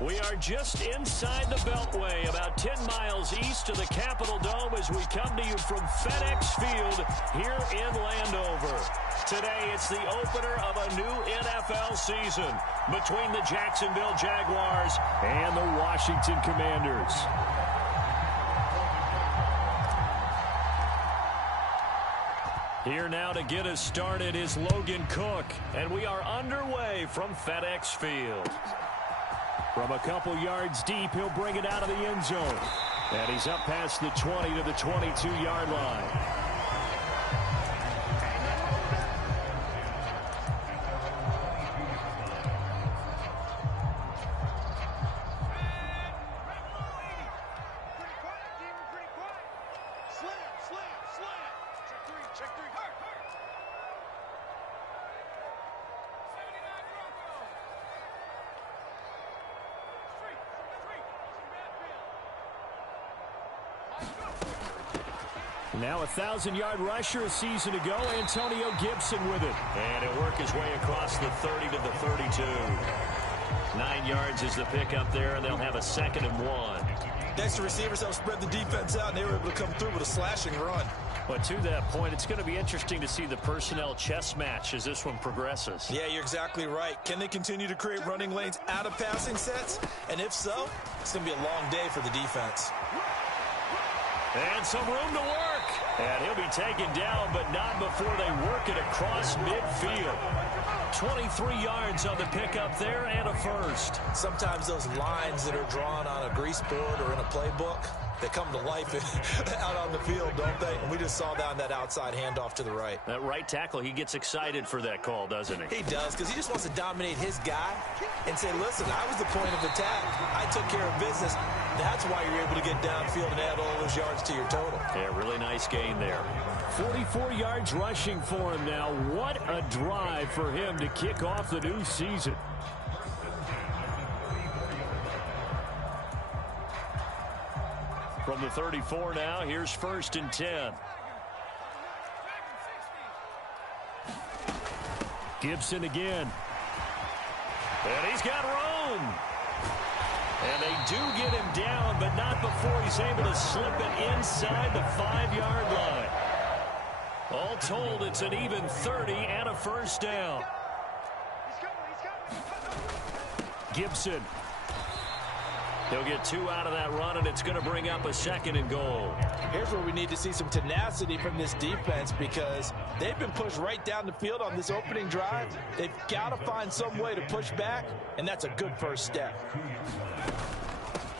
We are just inside the Beltway, about 10 miles east of the Capitol Dome as we come to you from FedEx Field here in Landover. Today, it's the opener of a new NFL season between the Jacksonville Jaguars and the Washington Commanders. Here now to get us started is Logan Cook, and we are underway from FedEx Field. From a couple yards deep, he'll bring it out of the end zone. And he's up past the 20 to the 22-yard line. Now a 1,000-yard rusher a season ago, Antonio Gibson with it. And he'll work his way across the 30 to the 32. 9 yards is the pickup there, and they'll have a 2nd and 1. Next, the receivers help spread the defense out, and they were able to come through with a slashing run. But to that point, it's going to be interesting to see the personnel chess match as this one progresses. Yeah, you're exactly right. Can they continue to create running lanes out of passing sets? And if so, it's going to be a long day for the defense. And some room to work. And he'll be taken down, but not before they work it across midfield. 23 yards on the pickup there and a first. Sometimes those lines that are drawn on a grease board or in a playbook, they come to life out on the field, don't they? And we just saw that on that outside handoff to the right. That right tackle, he gets excited for that call, doesn't he? He does, because he just wants to dominate his guy and say, listen, I was the point of attack. I took care of business. That's why you're able to get downfield and add all those yards to your total. Yeah, really nice gain there. 44 yards rushing for him now. What a drive for him to kick off the new season. From the 34 now, here's 1st and 10. Gibson again. And he's got room. And they do get him down, but not before he's able to slip it inside the 5-yard line. All told, it's an even 30 and a first down. Gibson. He'll get 2 out of that run, and it's going to bring up a 2nd and goal. Here's where we need to see some tenacity from this defense, because they've been pushed right down the field on this opening drive. They've got to find some way to push back, and that's a good first step.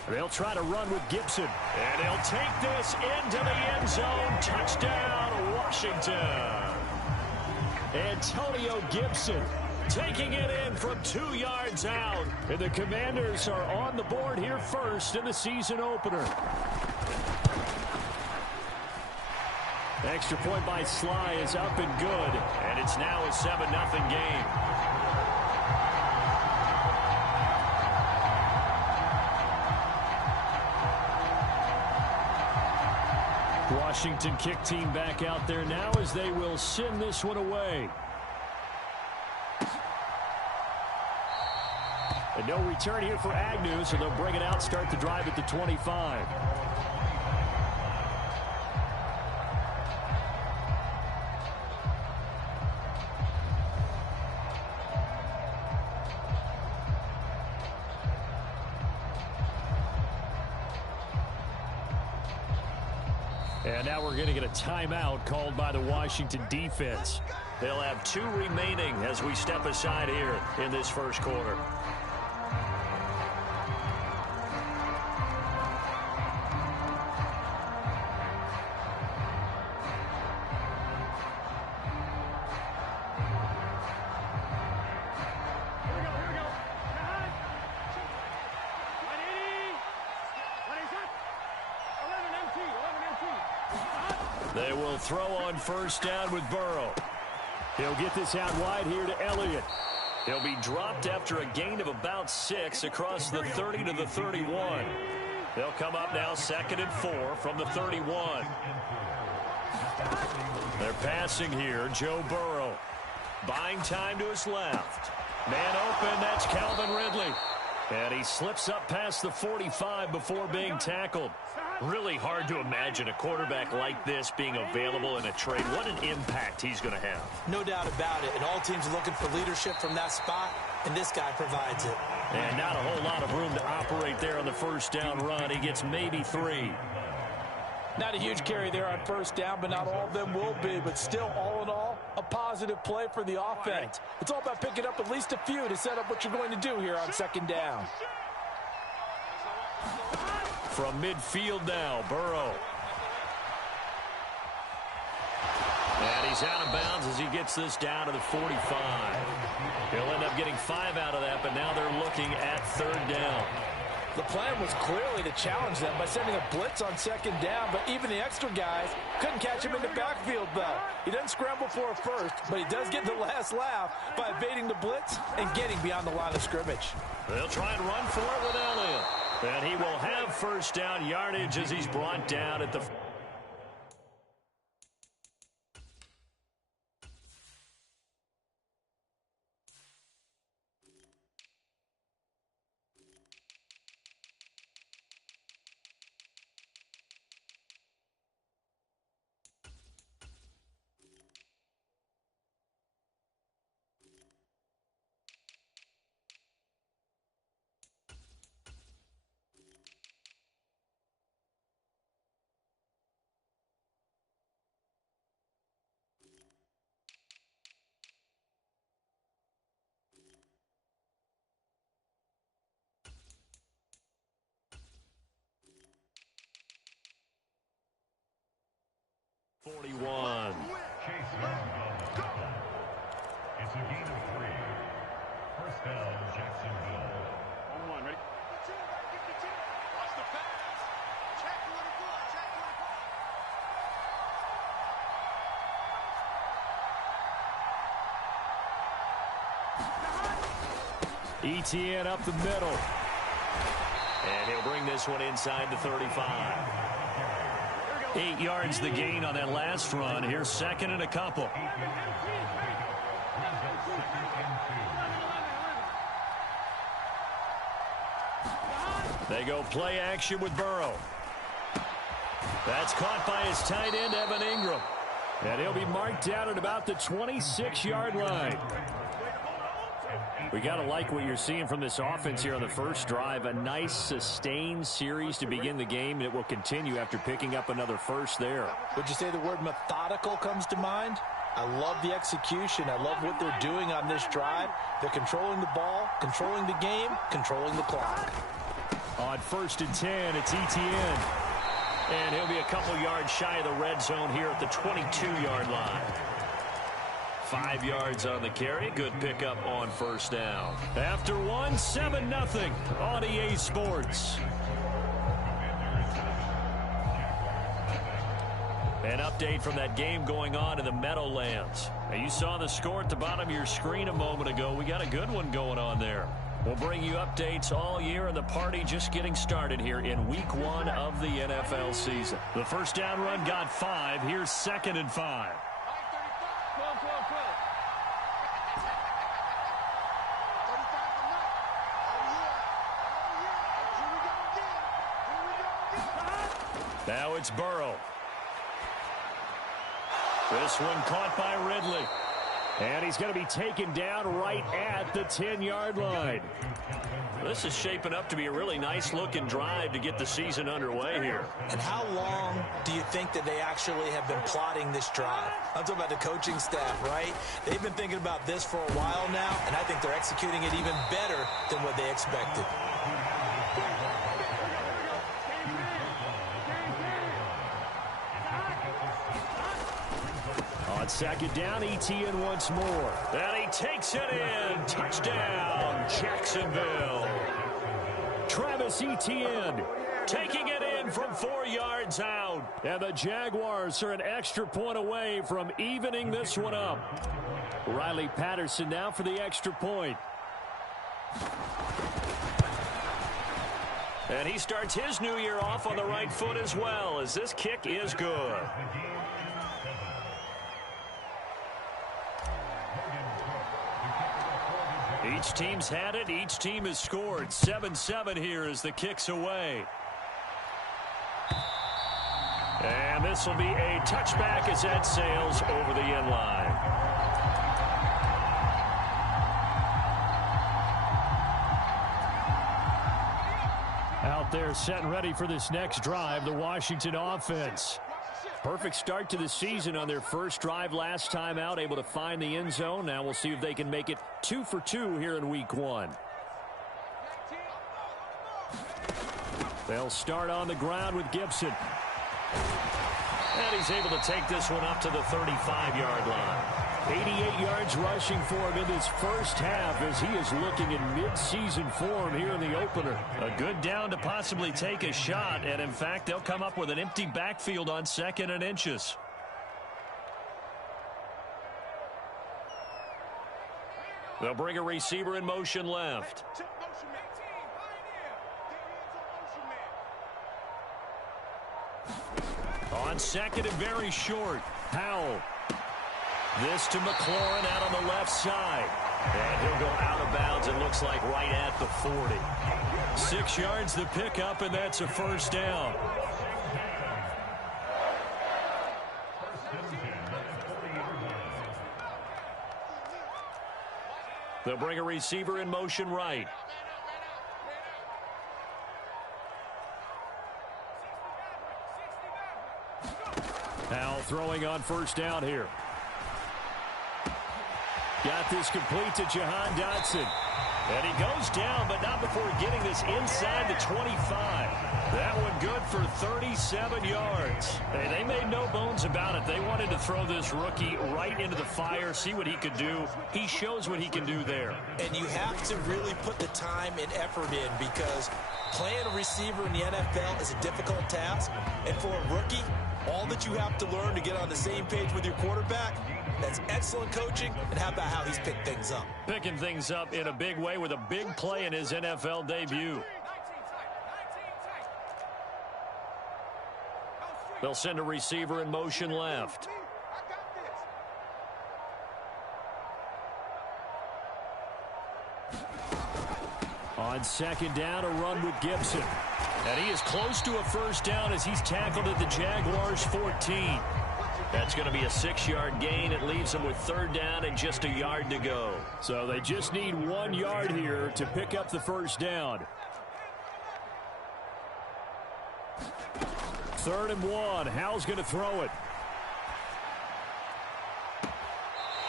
They'll try to run with Gibson, and he'll take this into the end zone. Touchdown, Washington. Antonio Gibson taking it in from 2 yards out. And the Commanders are on the board here first in the season opener. Extra point by Sly is up and good. And it's now a 7-0 game. Washington kick team back out there now as they will send this one away. And no return here for Agnew, so they'll bring it out, start the drive at the 25. And now we're going to get a timeout called by the Washington defense. They'll have 2 remaining as we step aside here in this first quarter. They will throw on first down with Burrow. He'll get this out wide here to Elliott. He'll be dropped after a gain of about 6 across the 30 to the 31. They'll come up now 2nd and 4 from the 31. They're passing here, Joe Burrow. Buying time to his left. Man open, that's Calvin Ridley. And he slips up past the 45 before being tackled. Really hard to imagine a quarterback like this being available in a trade. What an impact he's going to have. No doubt about it. And all teams are looking for leadership from that spot, and this guy provides it. And not a whole lot of room to operate there on the first down run. He gets maybe 3. Not a huge carry there on first down, but not all of them will be. But still, all in all, a positive play for the offense. It's all about picking up at least a few to set up what you're going to do here on second down. From midfield now, Burrow. And he's out of bounds as he gets this down to the 45. He'll end up getting 5 out of that, but now they're looking at third down. The plan was clearly to challenge them by sending a blitz on second down, but even the extra guys couldn't catch him in the backfield, though. He doesn't scramble for a first, but he does get the last laugh by evading the blitz and getting beyond the line of scrimmage. They'll try and run for it with Elliott. And he will have first down yardage as he's brought down at the... ...41. It's a gain of 3. First down, Jacksonville. 1-1, ready? Watch the pass. Check 24, check 24. ETN up the middle. And he'll bring this one inside the 35. 8 yards the gain on that last run. Here's second and a couple. They go play action with Burrow. That's caught by his tight end, Evan Ingram. And he'll be marked down at about the 26-yard line. We got to like what you're seeing from this offense here on the first drive. A nice, sustained series to begin the game, and it will continue after picking up another first there. Would you say the word methodical comes to mind? I love the execution. I love what they're doing on this drive. They're controlling the ball, controlling the game, controlling the clock. On first and 10, it's ETN. And he'll be a couple yards shy of the red zone here at the 22-yard line. 5 yards on the carry. Good pickup on first down. After one, 7-0 on EA Sports. An update from that game going on in the Meadowlands. Now, you saw the score at the bottom of your screen a moment ago. We got a good one going on there. We'll bring you updates all year, and the party just getting started here in week 1 of the NFL season. The first down run got 5. Here's second and 5. Now it's Burrow. This one caught by Ridley. And he's going to be taken down right at the 10-yard line. This is shaping up to be a really nice-looking drive to get the season underway here. And how long do you think that they actually have been plotting this drive? I'm talking about the coaching staff, right? They've been thinking about this for a while now, and I think they're executing it even better than what they expected. On second down, ETN once more. And he takes it in. Touchdown, Jacksonville. Travis Etienne taking it in from 4 yards out. And the Jaguars are an extra point away from evening this one up. Riley Patterson now for the extra point. And he starts his new year off on the right foot as well, as this kick is good. Each team's had it. Each team has scored. 7-7 here as the kick's away. And this will be a touchback as that sails over the end line. Out there set and ready for this next drive, the Washington offense. Perfect start to the season on their first drive last time out, able to find the end zone. Now we'll see if they can make it 2 for 2 here in week 1. They'll start on the ground with Gibson. And he's able to take this one up to the 35-yard line. 88 yards rushing for him in this first half as he is looking in mid-season form here in the opener. A good down to possibly take a shot, and in fact, they'll come up with an empty backfield on 2nd and inches. They'll bring a receiver in motion left. On 2nd and very short, Powell. This to McLaurin out on the left side. And he'll go out of bounds, it looks like right at the 40. 6 yards the pickup, and that's a first down. They'll bring a receiver in motion right. Now throwing on first down here. Got this complete to Jahan Dotson. And he goes down, but not before getting this inside the 25. That one good for 37 yards. Hey, they made no bones about it. They wanted to throw this rookie right into the fire, see what he could do. He shows what he can do there. And you have to really put the time and effort in, because playing a receiver in the NFL is a difficult task. And for a rookie, all that you have to learn to get on the same page with your quarterback, that's excellent coaching. And how about how he's picked things up? Picking things up in a big way with a big play in his NFL debut. They'll send a receiver in motion left. On 2nd down, a run with Gibson. And he is close to a first down as he's tackled at the Jaguars' 14. That's going to be a 6-yard gain. It leaves them with 3rd down and just a yard to go. So they just need 1 yard here to pick up the first down. 3rd and 1. Howell's going to throw it.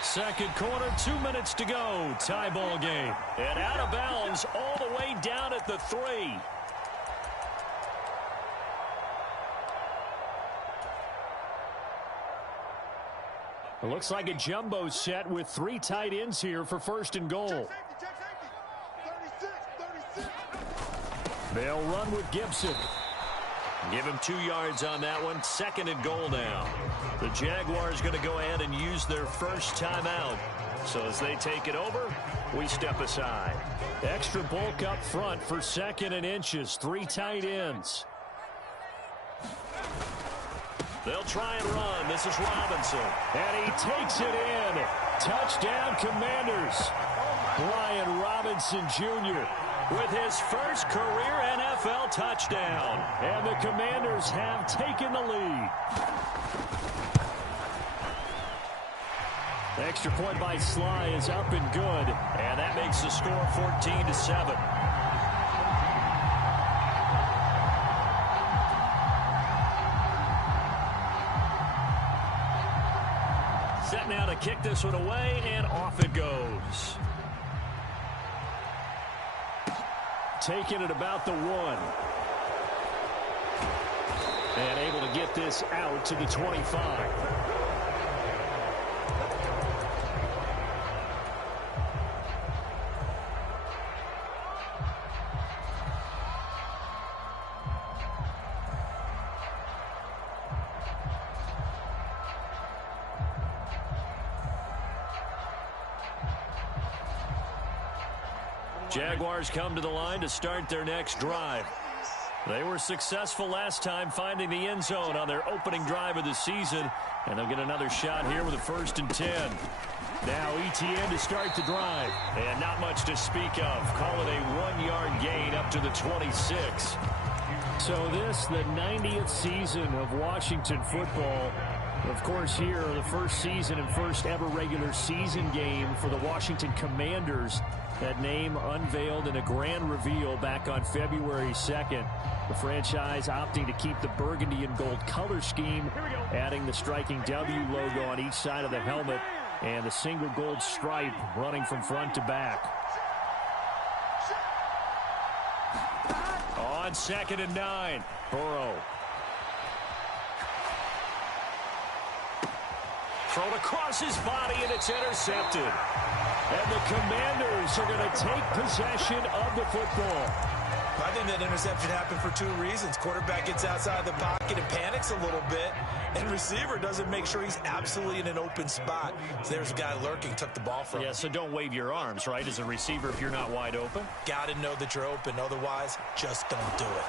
Second quarter, 2 minutes to go. Tie ball game. And out of bounds all the way down at the 3. It looks like a jumbo set with 3 tight ends here for 1st and goal. They'll run with Gibson. Give him 2 yards on that one. 2nd and goal now. The Jaguars going to go ahead and use their first timeout. So as they take it over, we step aside. Extra bulk up front for 2nd and inches. 3 tight ends. They'll try and run. This is Robinson. And he takes it in. Touchdown, Commanders. Brian Robinson Jr. with his first career NFL touchdown. And the Commanders have taken the lead. The extra point by Sly is up and good. And that makes the score 14-7. Set now to kick this one away, and off it goes. Taking it about the 1. And able to get this out to the 25. Jaguars come to the line to start their next drive. They were successful last time finding the end zone on their opening drive of the season, and they'll get another shot here with a 1st and 10. Now ETN to start the drive. And not much to speak of. Call it a 1-yard gain up to the 26. So this, the 90th season of Washington football. Of course, here, the first season and first ever regular season game for the Washington Commanders. That name unveiled in a grand reveal back on February 2nd. The franchise opting to keep the burgundy and gold color scheme, adding the striking W logo on each side of the helmet and the single gold stripe running from front to back. On 2nd and 9, Burrow. Thrown across his body, and it's intercepted. And the Commanders are going to take possession of the football. I think that interception happened for 2 reasons. Quarterback gets outside the pocket and panics a little bit, and receiver doesn't make sure he's absolutely in an open spot. So there's a guy lurking, took the ball from him. Yeah, so don't wave your arms, right, as a receiver if you're not wide open? Got to know that you're open. Otherwise, just don't do it.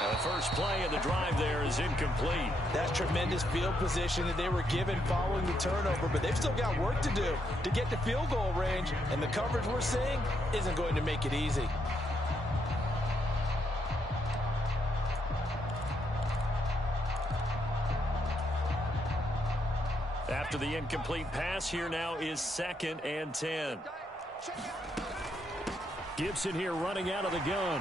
Now the first play of the drive there is incomplete. That's tremendous field position that they were given following the turnover, but they've still got work to do to get to field goal range, and the coverage we're seeing isn't going to make it easy. After the incomplete pass, here now is 2nd and 10. Gibson here running out of the gun.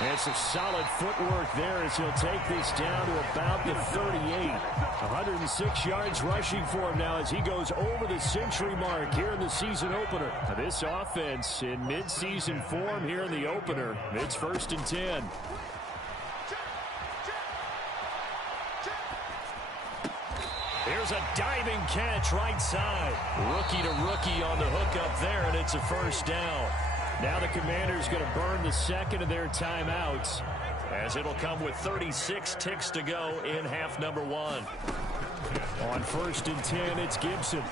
And some solid footwork there as he'll take this down to about the 38. 106 yards rushing for him now as he goes over the century mark here in the season opener. Now this offense in midseason form here in the opener. It's 1st and 10. Here's a diving catch right side. Rookie to rookie on the hook up there, and it's a first down. Now the Commanders going to burn the second of their timeouts as it'll come with 36 ticks to go in half number 1. On 1st and 10, it's Gibson.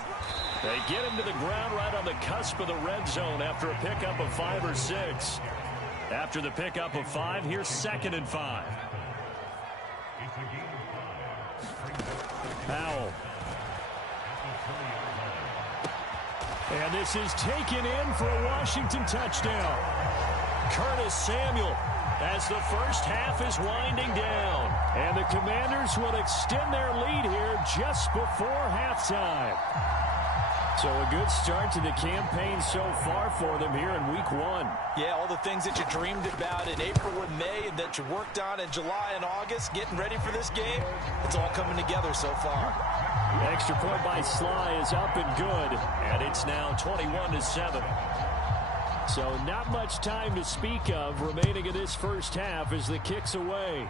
They get him to the ground right on the cusp of the red zone after a pickup of 5 or 6. After the pickup of 5, here's 2nd and 5. Powell. And this is taken in for a Washington touchdown. Curtis Samuel as the first half is winding down. And the Commanders will extend their lead here just before halftime. So a good start to the campaign so far for them here in week 1. Yeah, all the things that you dreamed about in April and May and that you worked on in July and August, getting ready for this game, it's all coming together so far. Extra point by Sly is up and good, and it's now 21-7. So not much time to speak of remaining in this first half as the kick's away.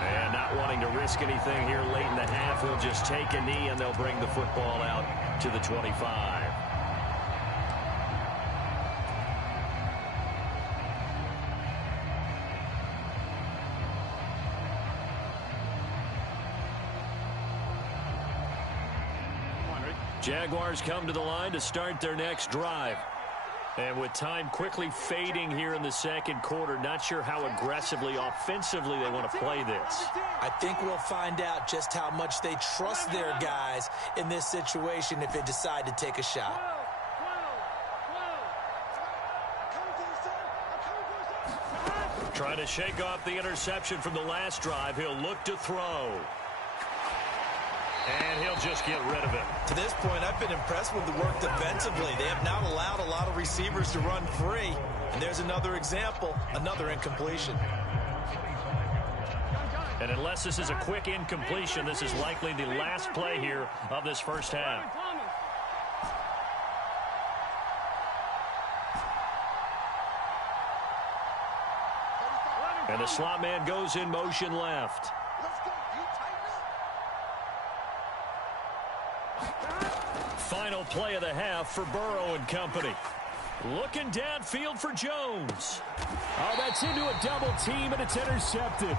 And not wanting to risk anything here late in the half, he'll just take a knee and they'll bring the football out to the 25. Jaguars come to the line to start their next drive. And with time quickly fading here in the second quarter, not sure how aggressively, offensively they want to play this. I think we'll find out just how much they trust their guys in this situation if they decide to take a shot. Trying to shake off the interception from the last drive. He'll look to throw. And he'll just get rid of it. To this point, I've been impressed with the work defensively. They have not allowed a lot of receivers to run free. And there's another example, another incompletion. And unless this is a quick incompletion, this is likely the last play here of this first half. And the slot man goes in motion left. Final play of the half for Burrow and company. Looking downfield for Jones. Oh, that's into a double team, and it's intercepted.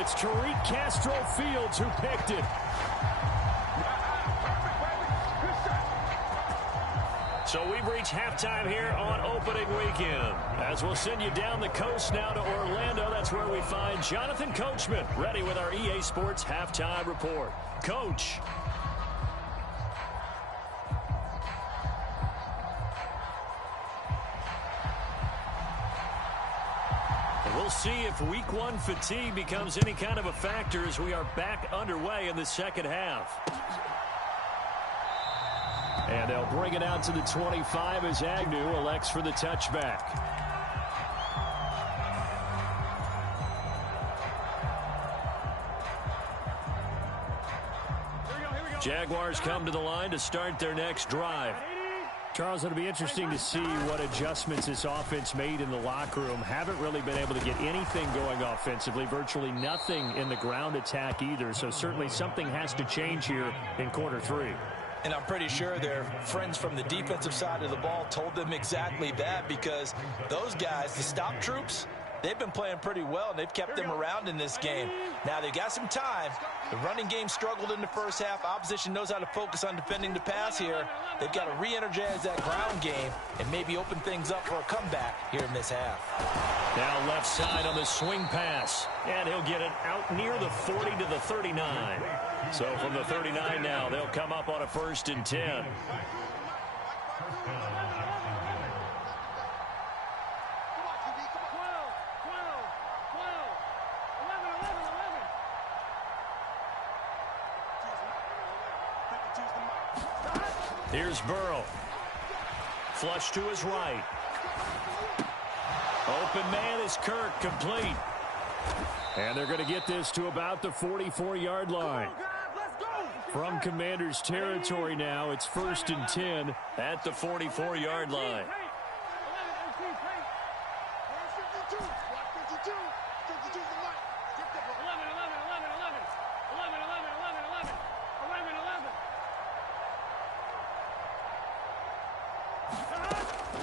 It's Tariq Castro Fields who picked it. So we've reached halftime here on opening weekend. As we'll send you down the coast now to Orlando, that's where we find Jonathan Coachman ready with our EA Sports halftime report. Coach. We'll see if week one fatigue becomes any kind of a factor as we are back underway in the second half. And they'll bring it out to the 25 as Agnew elects for the touchback. Jaguars come to the line to start their next drive. Charles, it'll be interesting to see what adjustments this offense made in the locker room. Haven't really been able to get anything going offensively, virtually nothing in the ground attack either. So certainly something has to change here in quarter three. And I'm pretty sure their friends from the defensive side of the ball told them exactly that, because those guys, the stop troops, they've been playing pretty well, and they've kept them around in this game. Now, they've got some time. The running game struggled in the first half. Opposition knows how to focus on defending the pass here. They've got to re-energize that ground game and maybe open things up for a comeback here in this half. Now left side on the swing pass. And he'll get it out near the 40 to the 39. So from the 39 now, they'll come up on a 1st and 10. Here's Burrow. Flush to his right. Open man is Kirk, complete. And they're going to get this to about the 44-yard line. From Commanders territory now, it's 1st and 10 at the 44-yard line.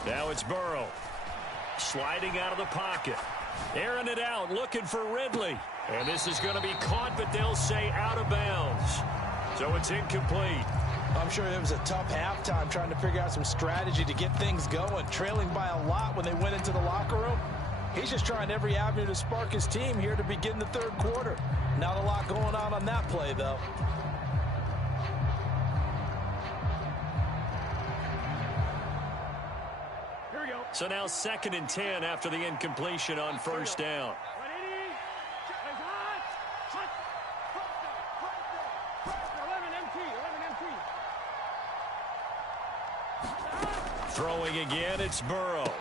Now it's Burrow. Sliding out of the pocket. Airing it out, looking for Ridley. And this is going to be caught, but they'll say out of bounds. So it's incomplete. I'm sure it was a tough halftime trying to figure out some strategy to get things going. Trailing by a lot when they went into the locker room. He's just trying every avenue to spark his team here to begin the third quarter. Not a lot going on that play, though. So now 2nd and 10 after the incompletion on 1st down. Throwing again, it's Burrow.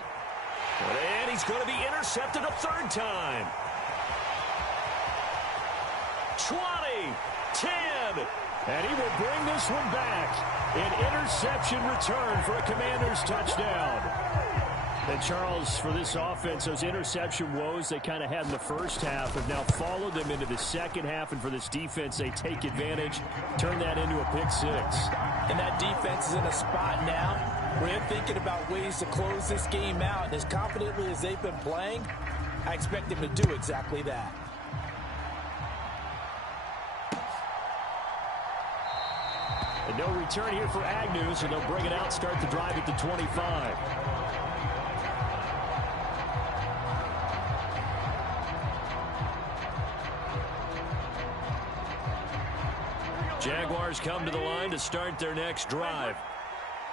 And he's going to be intercepted a 3rd time. 20, 10, and he will bring this one back. An interception return for a Commanders touchdown. And Charles, for this offense, those interception woes they kind of had in the first half have now followed them into the second half. And for this defense, they take advantage, turn that into a pick 6. And that defense is in a spot now where they're thinking about ways to close this game out. And as confidently as they've been playing, I expect them to do exactly that. And no return here for Agnew, so they'll bring it out, start the drive at the 25. Jaguars come to the line to start their next drive.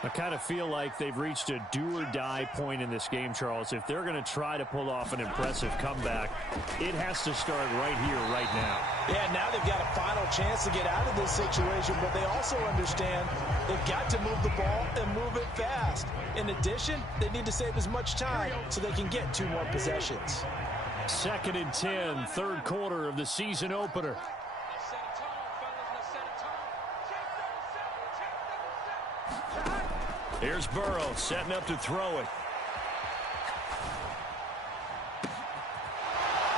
I kind of feel like they've reached a do-or-die point in this game, Charles. If they're going to try to pull off an impressive comeback, it has to start right here, right now. Yeah, now they've got a final chance to get out of this situation, but they also understand they've got to move the ball and move it fast. In addition, they need to save as much time so they can get 2 more possessions. 2nd and 10, 3rd quarter of the season opener. Here's Burrow setting up to throw it.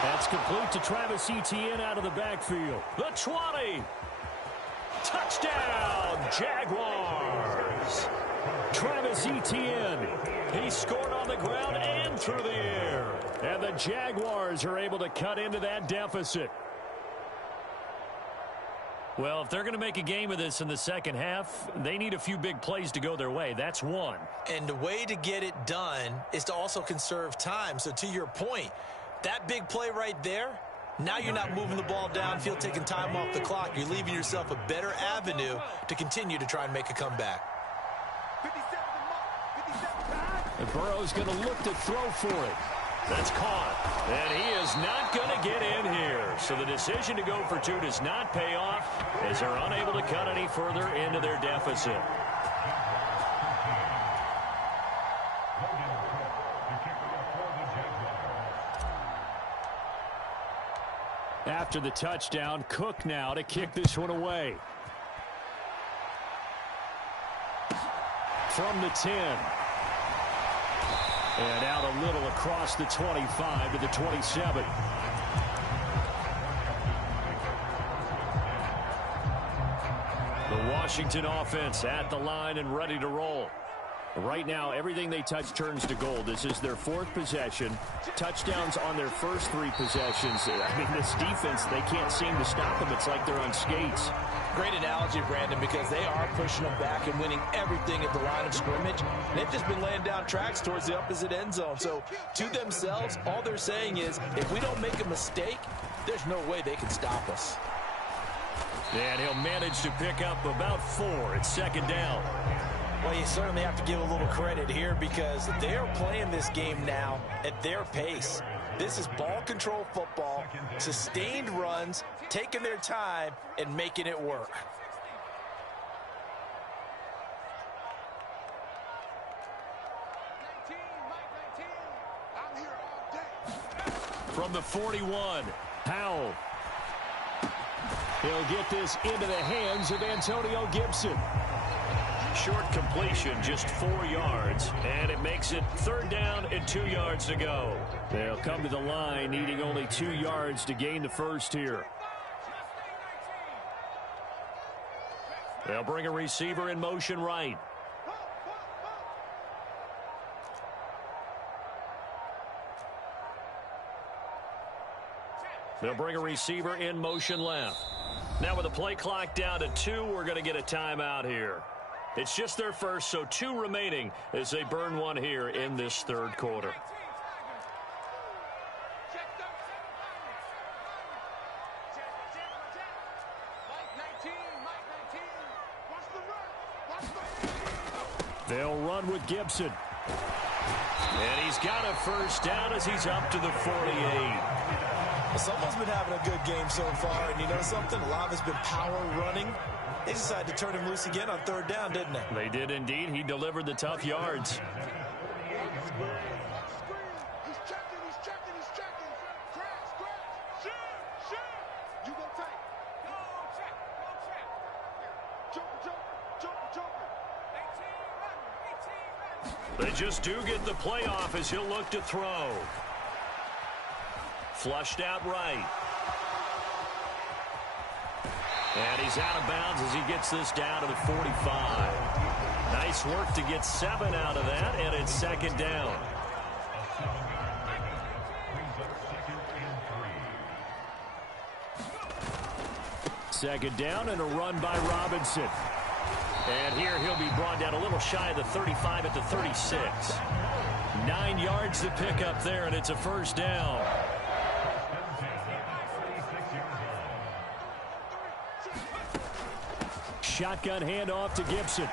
That's complete to Travis Etienne out of the backfield. The 20. Touchdown, Jaguars. Travis Etienne. He scored on the ground and through the air. And the Jaguars are able to cut into that deficit. Well, if they're going to make a game of this in the second half, they need a few big plays to go their way. That's one. And the way to get it done is to also conserve time. So to your point, that big play right there, now you're not moving the ball downfield, taking time off the clock. You're leaving yourself a better avenue to continue to try and make a comeback. And Burrow's going to look to throw for it. That's caught. And he is not going to get in here. So the decision to go for two does not pay off as they're unable to cut any further into their deficit. After the touchdown, Cook now to kick this one away. From the 10. And out a little across the 25 to the 27. The Washington offense at the line and ready to roll. Right now, everything they touch turns to gold. This is their fourth possession. Touchdowns on their first three possessions. I mean, this defense, they can't seem to stop them. It's like they're on skates. Great analogy, Brandon, because they are pushing them back and winning everything at the line of scrimmage. They've just been laying down tracks towards the opposite end zone. So to themselves, all they're saying is, if we don't make a mistake, there's no way they can stop us. And he'll manage to pick up about 4 at second down. Well, you certainly have to give a little credit here because they are playing this game now at their pace. This is ball control football, sustained runs, taking their time and making it work. From the 41, Howell. He'll get this into the hands of Antonio Gibson. Short completion, just 4 yards, and it makes it 3rd down and 2 yards to go. They'll come to the line, needing only 2 yards to gain the first here. They'll bring a receiver in motion right. They'll bring a receiver in motion left. Now with the play clock down to 2, we're going to get a timeout here. It's just their first, so 2 remaining as they burn one here in this 3rd quarter. They'll run with Gibson. And he's got a first down as he's up to the 48. Someone's been having a good game so far, and you know something? A lot of it's been power running. They decided to turn him loose again on 3rd down, didn't they? They did indeed. He delivered the tough yards. They just do get the playoff as he'll look to throw. Flushed out right. And he's out of bounds as he gets this down to the 45. Nice work to get 7 out of that, and it's 2nd down. Second down and a run by Robinson. And here he'll be brought down a little shy of the 35 at the 36. 9 yards to pick up there, and it's a first down. Shotgun handoff to Gibson.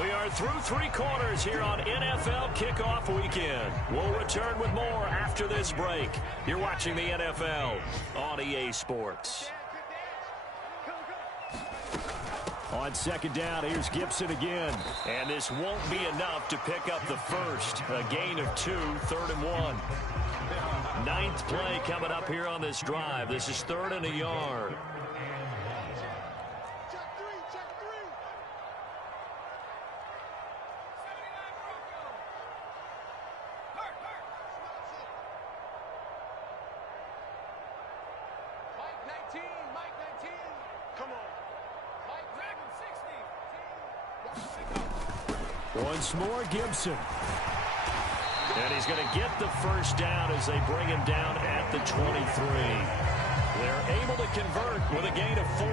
We are through 3 quarters here on NFL Kickoff Weekend. We'll return with more after this break. You're watching the NFL on EA Sports. On 2nd down, here's Gibson again. And this won't be enough to pick up the first. A gain of 2, 3rd and 1. 9th play coming up here on this drive. This is 3rd and a yard. Once more, Gibson. And he's going to get the first down as they bring him down at the 23. They're able to convert with a gain of 4.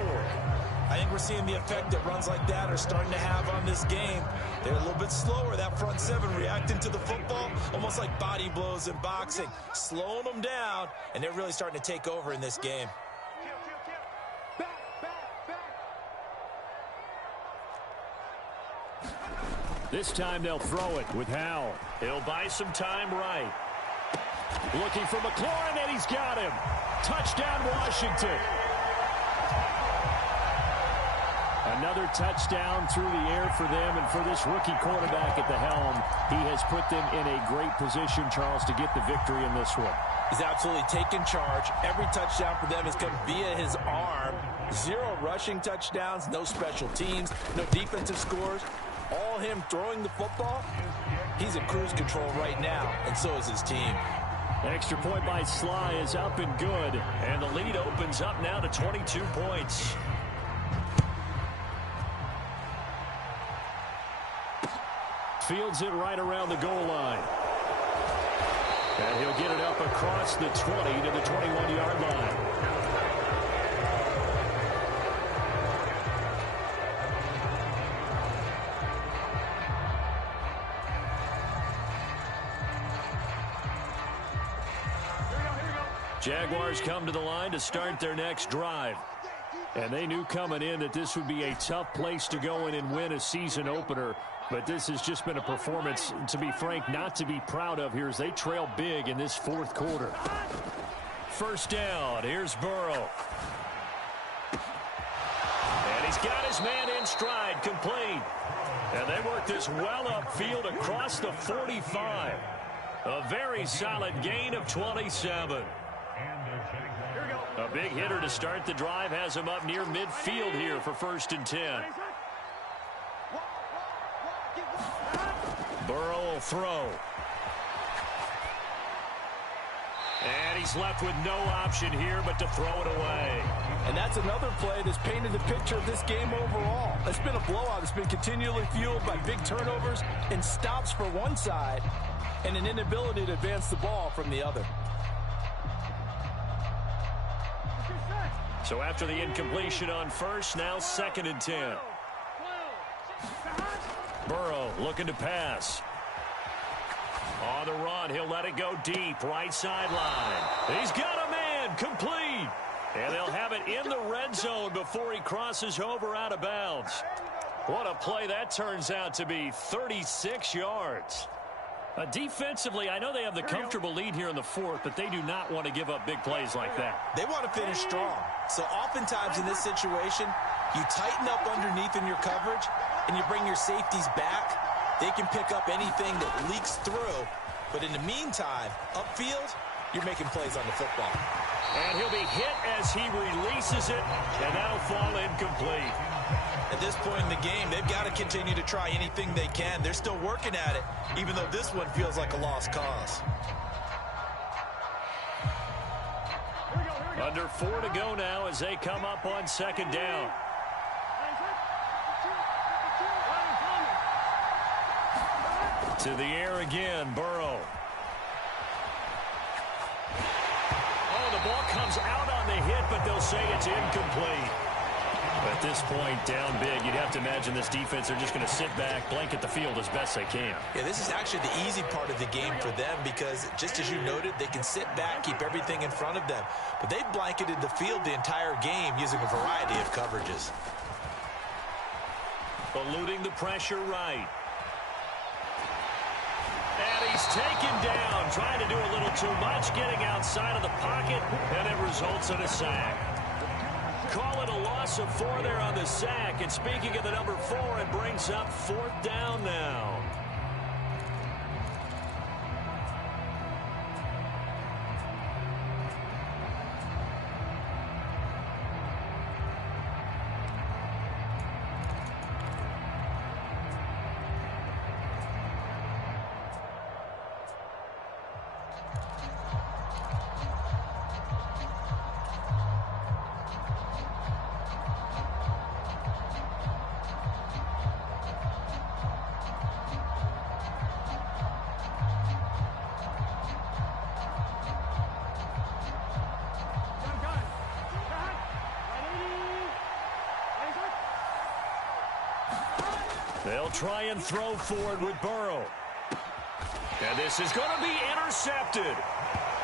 I think we're seeing the effect that runs like that are starting to have on this game. They're a little bit slower, that front seven, reacting to the football, almost like body blows in boxing, slowing them down, and they're really starting to take over in this game. This time they'll throw it with Howell. He'll buy some time right. Looking for McLaurin, and he's got him. Touchdown, Washington. Another touchdown through the air for them, and for this rookie quarterback at the helm, he has put them in a great position, Charles, to get the victory in this one. He's absolutely taken charge. Every touchdown for them has come via his arm. 0 rushing touchdowns, no special teams, no defensive scores. All him throwing the football. He's in cruise control right now, and so is his team. Extra point by Sly is up and good, and the lead opens up now to 22 points. Fields it right around the goal line. And he'll get it up across the 20 to the 21-yard line. Jaguars come to the line to start their next drive. And they knew coming in that this would be a tough place to go in and win a season opener. But this has just been a performance, to be frank, not to be proud of here as they trail big in this fourth quarter. First down. Here's Burrow. And he's got his man in stride, complete. And they work this well upfield across the 45. A very solid gain of 27. A big hitter to start the drive has him up near midfield here for 1st and 10. Burrow will throw. And he's left with no option here but to throw it away. And that's another play that's painted the picture of this game overall. It's been a blowout. It's been continually fueled by big turnovers and stops for one side and an inability to advance the ball from the other. So after the incompletion on first, now 2nd and 10. Burrow looking to pass. On the run, he'll let it go deep, right sideline. He's got a man, complete. And they'll have it in the red zone before he crosses over out of bounds. What a play that turns out to be, 36 yards. Defensively, I know they have the comfortable lead here in the fourth, but they do not want to give up big plays like that. They want to finish strong. So oftentimes in this situation, you tighten up underneath in your coverage, and you bring your safeties back. They can pick up anything that leaks through. But in the meantime, upfield, you're making plays on the football. And he'll be hit as he releases it, and that'll fall incomplete. At this point in the game, they've got to continue to try anything they can. They're still working at it, even though this one feels like a lost cause. Under 4 to go now as they come up on 2nd down. To the air again, Burrow. Oh, the ball comes out on the hit, but they'll say it's incomplete. At this point, down big, you'd have to imagine this defense are just going to sit back, blanket the field as best they can. Yeah, this is actually the easy part of the game for them because, just as you noted, they can sit back, keep everything in front of them. But they've blanketed the field the entire game using a variety of coverages. Eluding the pressure right. And he's taken down, trying to do a little too much, getting outside of the pocket, and it results in a sack. Call it a loss of 4 there on the sack. And speaking of the number 4, it brings up 4th down now. They'll try and throw forward with Burrow. And this is going to be intercepted.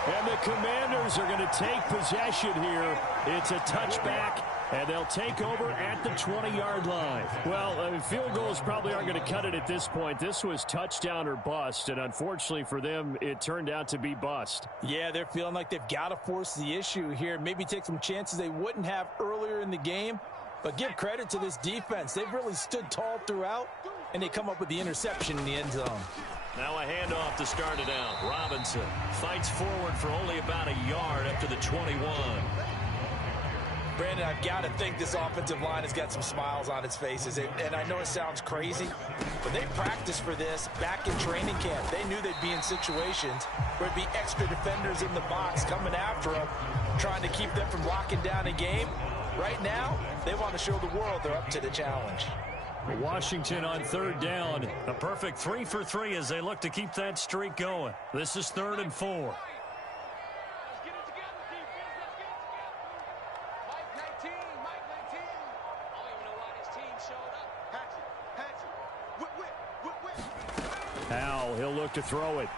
And the Commanders are going to take possession here. It's a touchback, and they'll take over at the 20-yard line. Well, field goals probably aren't going to cut it at this point. This was touchdown or bust, and unfortunately for them, it turned out to be bust. Yeah, they're feeling like they've got to force the issue here. Maybe take some chances they wouldn't have earlier in the game. But give credit to this defense. They've really stood tall throughout, and they come up with the interception in the end zone. Now a handoff to start it out. Robinson fights forward for only about a yard up to the 21. Brandon, I've got to think this offensive line has got some smiles on its faces. And I know it sounds crazy, but they practiced for this back in training camp. They knew they'd be in situations where it'd be extra defenders in the box coming after them, trying to keep them from locking down a game. Right now, they want to show the world they're up to the challenge. Washington on third down. A perfect 3 for 3 as they look to keep that streak going. This is 3rd and 4. Now he'll look to throw it.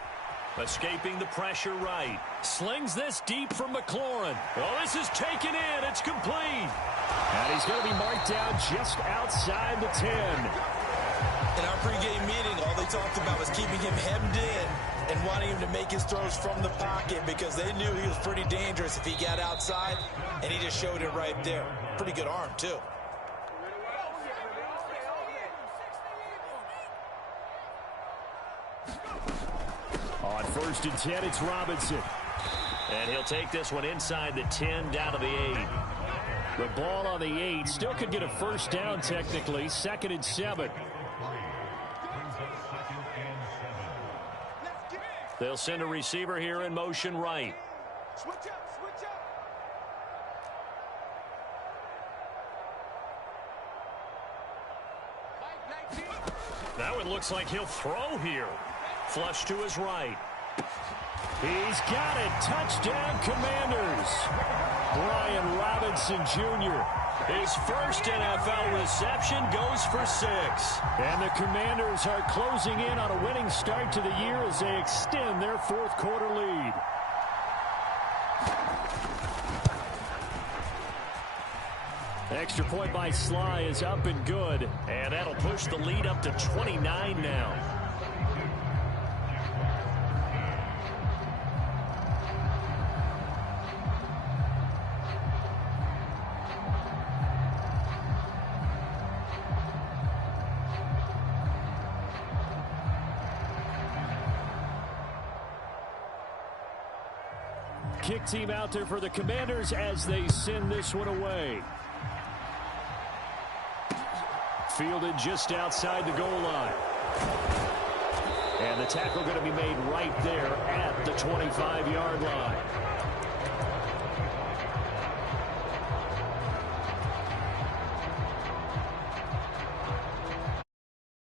Escaping the pressure right. Slings this deep from McLaurin. Oh, this is taken in. It's complete. And he's going to be marked down just outside the 10. In our pregame meeting, all they talked about was keeping him hemmed in and wanting him to make his throws from the pocket because they knew he was pretty dangerous if he got outside, and he just showed it right there. Pretty good arm, too. On 1st and 10, it's Robinson. And he'll take this one inside the 10 down to the 8. The ball on the 8 still could get a first down technically. 2nd and 7. They'll send a receiver here in motion right. Switch up. That one looks like he'll throw here. Flush to his right. He's got it. Touchdown, Commanders. Brian Robinson Jr. His first NFL reception goes for 6. And the Commanders are closing in on a winning start to the year as they extend their 4th quarter lead. Extra point by Sly is up and good. And that'll push the lead up to 29 now. Kick team out there for the Commanders as they send this one away. Fielded just outside the goal line. And the tackle going to be made right there at the 25-yard line.